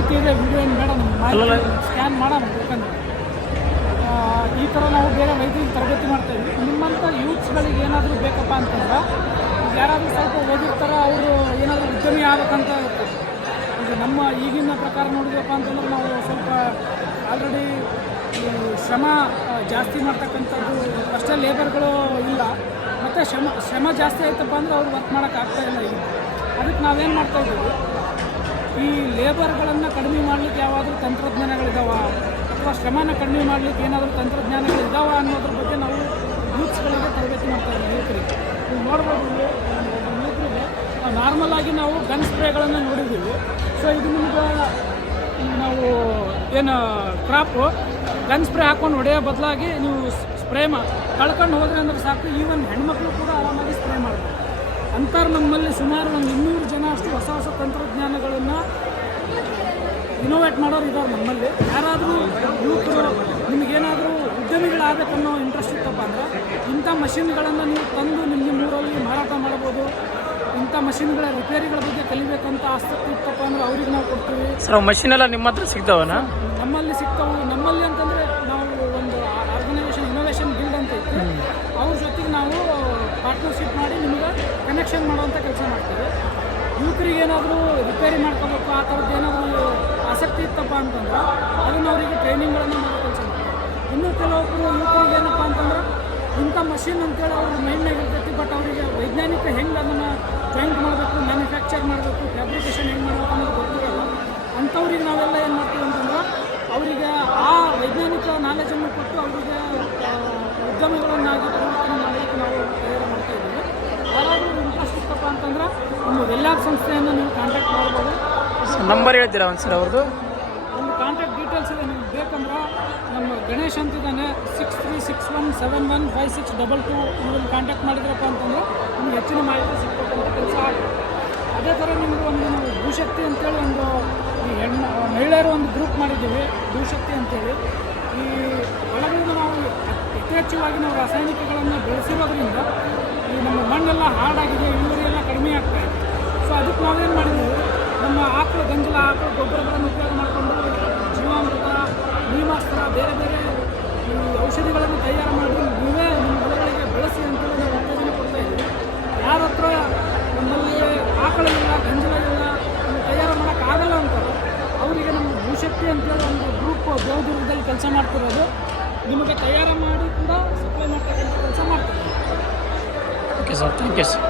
ಮಾಹಿತಿ ಇದೆ ವಿಡಿಯೋ ಏನು ಬೇಡ ನಮ್ಗೆ. ಸ್ಕ್ಯಾನ್ ಮಾಡೋಣ ಬೇಕಂದ್ರೆ ಆ, ಈ ಥರ ನಾವು ಬೇರೆ ವೈದ್ಯರಿಗೆ ತರಬೇತಿ ಮಾಡ್ತಾ ಇದ್ವಿ. ನಿಮ್ಮಂಥ ಯೂತ್ಸ್ಗಳಿಗೆ ಏನಾದರೂ ಬೇಕಪ್ಪ ಅಂತಂದ್ರೆ ಯಾರಾದರೂ ಸ್ವಲ್ಪ ಓದಿರ್ತಾರೆ ಅವರು ಏನಾದರೂ ಉದ್ಯಮಿ ಆಗಬೇಕಂತ ಇರ್ತದೆ ಈಗ ನಮ್ಮ ಈಗಿನ ಪ್ರಕಾರ ನೋಡಿದ್ರಪ್ಪ ಅಂತಂದ್ರೆ ನಾವು ಸ್ವಲ್ಪ ಆಲ್ರೆಡಿ ಶ್ರಮ ಜಾಸ್ತಿ ಮಾಡ್ತಕ್ಕಂಥದ್ದು ಅಷ್ಟೇ ಲೇಬರ್ಗಳು ಇಲ್ಲ. ಮತ್ತು ಶ್ರಮ ಶ್ರಮ ಜಾಸ್ತಿ ಆಯ್ತಪ್ಪ ಅಂದ್ರೆ ಅವ್ರು ವರ್ಕ್ ಮಾಡೋಕ್ಕಾಗ್ತಾ ಇಲ್ಲ ಈಗ. ಅದಕ್ಕೆ ನಾವೇನು ಮಾಡ್ತಾ ಇದ್ದೀವಿ ಈ ಲೇಬರ್ಗಳನ್ನು ಕಡಿಮೆ ಮಾಡಲಿಕ್ಕೆ ಯಾವಾದರೂ ತಂತ್ರಜ್ಞಾನಗಳಿದಾವ? ಅಥವಾ ಶ್ರಮನ ಕಡಿಮೆ ಮಾಡಲಿಕ್ಕೆ ಏನಾದರೂ ತಂತ್ರಜ್ಞಾನಗಳಿದ್ದಾವ ಅನ್ನೋದ್ರ ಬಗ್ಗೆ ನಾವು ಯೂತ್ಸ್ಗಳಿಗೆ ತರಬೇತಿ ಇದ್ದೀವಿ ಯುವಕರಿಗೆ. ನೀವು ನೋಡ್ಬೋದು ಯುವಕರಿಗೆ ನಾರ್ಮಲ್ ಆಗಿ ನಾವು ಗನ್ ಸ್ಪ್ರೇಗಳನ್ನು ನೋಡಿದ್ದೀವಿ. ಸೊ ಇದು ನಿಮ್ಗೆ, ನಾವು ಏನು ಕ್ರಾಪು ಗನ್ ಸ್ಪ್ರೇ ಹಾಕ್ಕೊಂಡು ಹೊಡೆಯೋ ಬದಲಾಗಿ ನೀವು ಸ್ಪ್ರೇ ಮಾ, ಕಳ್ಕೊಂಡು ಹೋದ್ರೆ ಅಂದ್ರೆ ಸಾಕು. ಈವನ್ ಹೆಣ್ಮಕ್ಳು ಕೂಡ ಆರಾಮಾಗಿ ಸ್ಪ್ರೇ ಮಾಡ್ಬೋದು. ಅಂತಾರೆ ನಮ್ಮಲ್ಲಿ ಸುಮಾರು ಒಂದು ಇನ್ನೂರು ಜನ ಅಷ್ಟು ಹೊಸ ಹೊಸ ತಂತ್ರಜ್ಞಾನಗಳನ್ನು ಇನೋವೇಟ್ ಮಾಡೋರು ಇದ್ದಾರೆ ನಮ್ಮಲ್ಲಿ. ಯಾರಾದರೂ ಯುವಕರು ನಿಮಗೇನಾದರೂ ಉದ್ಯಮಿಗಳಾಗಬೇಕನ್ನೋ ಇಂಟ್ರೆಸ್ಟ್ ಇತ್ತಪ್ಪ ಅಂದ್ರೆ ಇಂಥ ಮಷಿನ್ಗಳನ್ನು ನೀವು ತಂದು ನಿಮ್ಮ ನಿಮ್ಮೂರಲ್ಲಿ ಮಾರಾಟ ಮಾಡ್ಬೋದು. ಇಂಥ ಮಷಿನ್ಗಳ ರಿಪೇರಿಗಳ ಬಗ್ಗೆ ಕಲಿಬೇಕಂತ ಆಸಕ್ತಿ ಇತ್ತಪ್ಪ ಅಂದ್ರೆ ಅವ್ರಿಗೆ ನಾವು ಕೊಡ್ತೀವಿ. ಸರ್ ಮಷಿನ್ ಎಲ್ಲ ನಿಮ್ಮ ಹತ್ರ ಸಿಗ್ತಾವನಾ? ನಮ್ಮಲ್ಲಿ ಅಂತಂದರೆ ನಾವು ಒಂದು ಆರ್ಗನೈಸೇಷನ್ ಇನೋವೇಷನ್ ಗಿಲ್ಡ್ ಅಂತ ಇತ್ತು ಅವ್ರ ಜೊತೆಗೆ ನಾವು ಪಾರ್ಟ್ನರ್ಶಿಪ್ ಮಾಡಿ ನಿಮ್ಗೆ ಕನೆಕ್ಷನ್ ಮಾಡುವಂಥ ಕೆಲಸ ಮಾಡ್ತೀವಿ. ಯುವಕರಿಗೆ ಏನಾದರೂ ರಿಪೇರಿ ಮಾಡ್ಕೋಬೇಕು, ಆ ಥರದ್ದು ಏನಾದರೂ ಆಸಕ್ತಿ ಇತ್ತಪ್ಪ ಅಂತಂದ್ರೆ ಅದನ್ನು ಅವರಿಗೆ ಟ್ರೈನಿಂಗ್ಗಳನ್ನು ಮಾಡೋ ಕೆಲಸ ಮಾಡ್ತೀವಿ. ಇನ್ನೂ ಕೆಲವೊಬ್ಬರು ಯುವಕರಿಗೆ ಏನಪ್ಪ ಅಂತಂದ್ರೆ ಇಂಥ ಮಷಿನ್ ಅಂತೇಳಿ ಅವ್ರ ಮೈಂಡ್ನಾಗ ಇರ್ತೈತಿ ಬಟ್ ಅವರಿಗೆ ವೈಜ್ಞಾನಿಕ ಹೆಂಗೆ ಅದನ್ನು ಜಾಯಿಂಟ್ ಮಾಡಬೇಕು ಮ್ಯಾನುಫ್ಯಾಕ್ಚರ್ ಮಾಡಬೇಕು ಫ್ಯಾಬ್ರಿಕೇಷನ್ ಹೆಂಗೆ ಮಾಡಬೇಕು ಅನ್ನೋದು ಗೊತ್ತಿರಲ್ಲ ಅಂಥವ್ರಿಗೆ ನಾವೆಲ್ಲ ಏನು ಮಾಡ್ತೀವಿ ಅಂತಂದ್ರೆ ಅವರಿಗೆ ಆ ವೈಜ್ಞಾನಿಕ ನಾಲೆಜನ್ನು ಕೊಟ್ಟು ಅವರಿಗೆ ಆ, ಉದ್ಯಮಿಗಳನ್ನಾಗಿ ಪರಿವರ್ತನೆ ಮಾಡಲಿಕ್ಕೆ ನಾವು ತಯಾರು ಮಾಡ್ತಾ ಇದ್ದೀವಿ ಯಾರಾದರೂ ಇಂಟ್ರೆಸ್ಟ್ ಇತ್ತಪ್ಪ ಅಂತಂದ್ರೆ ನಮ್ಮ ವೆಲ್ಲಾರ್ ಸಂಸ್ಥೆಯನ್ನು ನೀವು ಕಾಂಟ್ಯಾಕ್ಟ್ ಮಾಡ್ಬೋದು? ನಂಬರ್ ಹೇಳ್ತೀರಾ ಒಂದು ಸರ್ ಅವ್ರದ್ದು ಒಂದು ಕಾಂಟ್ಯಾಕ್ಟ್ ಡೀಟೇಲ್ಸ್ ಇದೆ ನಿಮ್ಗೆ ಬೇಕಂದ್ರೆ ನಮ್ಮ ಗಣೇಶ್ ಅಂತಿದ್ದಾನೆ six three six one seven one five six double two ಇವ್ರಲ್ಲಿ contact ಮಾಡಿದ್ರಪ್ಪ ಅಂತಂದ್ರೆ ನಿಮ್ಗೆ ಹೆಚ್ಚಿನ ಮಾಹಿತಿ ಸಿಗ್ತಕ್ಕಂಥ ಕೆಲಸ ಆಗುತ್ತೆ. ಅದೇ ಥರ ನಿಮ್ಗೆ ಒಂದು ನಾವು ಭೂಶಕ್ತಿ ಅಂತೇಳಿ ಒಂದು ಈ ಹೆಣ್ಣು ಮಹಿಳೆಯರು ಒಂದು ಗ್ರೂಪ್ ಮಾಡಿದ್ದೀವಿ ಭೂಶಕ್ತಿ ಅಂತೇಳಿ. ಈ ಒಳಗಡೆ ನಾವು ಯಥೇಚ್ಛವಾಗಿ ನಾವು ರಾಸಾಯನಿಕಗಳನ್ನು ಬೆಳೆಸಿರೋದ್ರಿಂದ ಈ ನಮ್ಮ ಮಣ್ಣೆಲ್ಲ ಹಾಳಾಗಿದೆ ಇಳುವರಿ ಎಲ್ಲ ಕಡಿಮೆ ಆಗ್ತಾ ಇದೆ. ಸೊ ಅದಕ್ಕೆ ನಾವೇನು ಮಾಡಿದ್ದೀವಿ ನಮ್ಮ ಆಕಳು ಗಂಜಲ, ಆಕಳು ಗೊಬ್ಬರಗಳನ್ನು ಉಪಯೋಗ ಮಾಡಿಕೊಂಡು ಜೀವಾಮೃತ, ನೀಮಾಸ್ತ್ರ, ಬೇರೆ ಬೇರೆ ಔಷಧಿಗಳನ್ನು ತಯಾರು ಮಾಡಿ ನೀವೇ ನಿಮ್ಮ ಬೆಳೆಗಳಿಗೆ ಬೆಳೆಸಿ ಅಂತೇಳಿ ನಾವು ಉತ್ತೇಜನ ಕೊಡ್ತಾ ಇದ್ದೀವಿ. ಯಾರ ಹತ್ರ ನಮ್ಮಲ್ಲಿ ಆಕಳಿಲ್ಲ ಗಂಜಲಗಳಿಲ್ಲ ತಯಾರು ಮಾಡೋಕ್ಕಾಗಲ್ಲ ಅಂತಾರೆ ಅವರಿಗೆ ನಮ್ಮ ಭೂಶಕ್ತಿ ಅಂತೇಳಿ ಒಂದು ಗ್ರೂಪ್ ಬಹುದೂರದಲ್ಲಿ ಕೆಲಸ ಮಾಡ್ತಿರೋದು. ನಿಮಗೆ ತಯಾರು ಮಾಡಿ ಕೂಡ ಸಪ್ಲೈ ಮಾಡ್ತಕ್ಕಂಥ ಕೆಲಸ ಮಾಡ್ತಾರೆ okay sir thank you sir